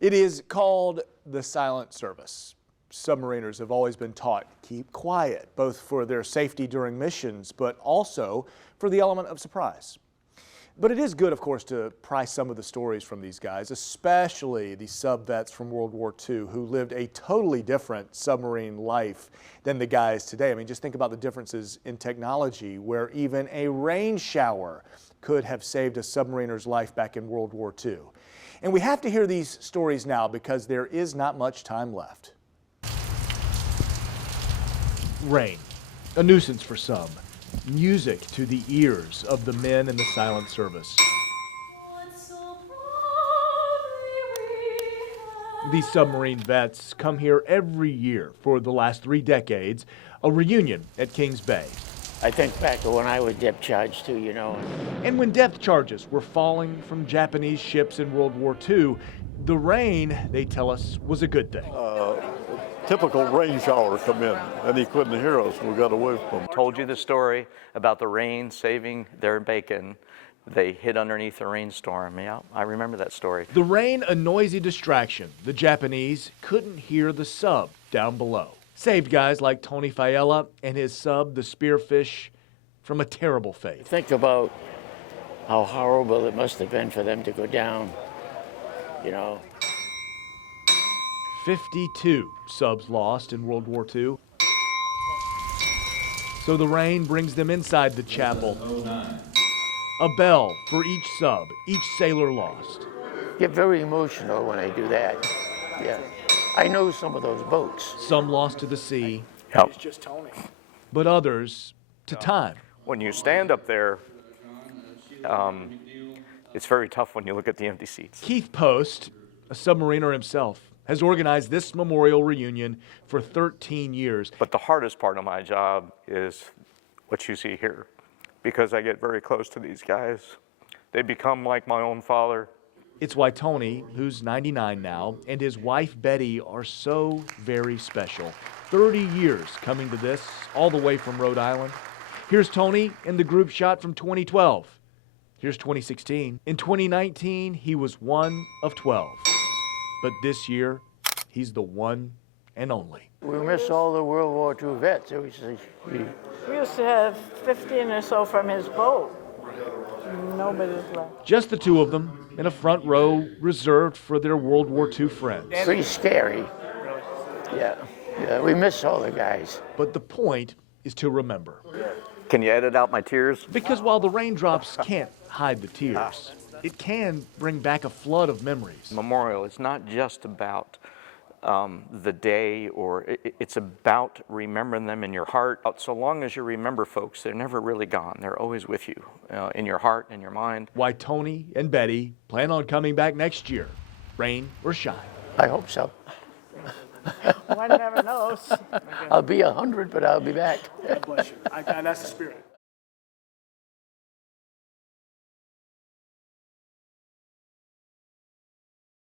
It is called the silent service. Submariners have always been taught keep quiet, both for their safety during missions, but also for the element of surprise. But it is good, of course, to price some of the stories from these guys, especially the sub vets from World War II who lived a totally different submarine life than the guys today. I mean, just think about the differences in technology, where even a rain shower could have saved a submariner's life back in World War II. And we have to hear these stories now because there is not much time left. Rain, a nuisance for some. Music to the ears of the men in the silent service. These submarine vets come here every year for the last 3 decades, a reunion at Kings Bay. I think back to when I was depth charged too, you know. And when depth charges were falling from Japanese ships in World War II, the rain, they tell us, was a good thing. Typical rain shower come in, and he couldn't hear us. We got away from him. Told you the story about the rain saving their bacon. They hid underneath a rainstorm. Yeah, I remember that story. The rain, a noisy distraction. The Japanese couldn't hear the sub down below. Saved guys like Tony Fiella and his sub, the Spearfish, from a terrible fate. Think about how horrible it must have been for them to go down, you know. 52 subs lost in World War II. So the rain brings them inside the chapel. A bell for each sub, each sailor lost. Get very emotional when I do that. Yeah. I know some of those boats. Some lost to the sea. Yep. It's just Tony. But others to time. When you stand up there, it's very tough when you look at the empty seats. Keith Post, a submariner himself, has organized this memorial reunion for 13 years. But the hardest part of my job is what you see here, because I get very close to these guys. They become like my own father. It's why Tony, who's 99 now, and his wife Betty are so very special. 30 years coming to this, all the way from Rhode Island. Here's Tony in the group shot from 2012. Here's 2016. In 2019, he was one of 12. But this year, he's the one and only. We miss all the World War II vets. We used to have 15 or so from his boat. Nobody's left. Just the two of them in a front row reserved for their World War II friends. Pretty scary. Yeah, we miss all the guys. But the point is to remember. Can you edit out my tears? Because while the raindrops can't hide the tears, it can bring back a flood of memories. Memorial, it's not just about the day, or it's about remembering them in your heart. So long as you remember folks, they're never really gone. They're always with you, in your heart and your mind. Why Tony and Betty plan on coming back next year, rain or shine. I hope so. One never knows. I'll be 100, but I'll be back. God bless you. That's the spirit.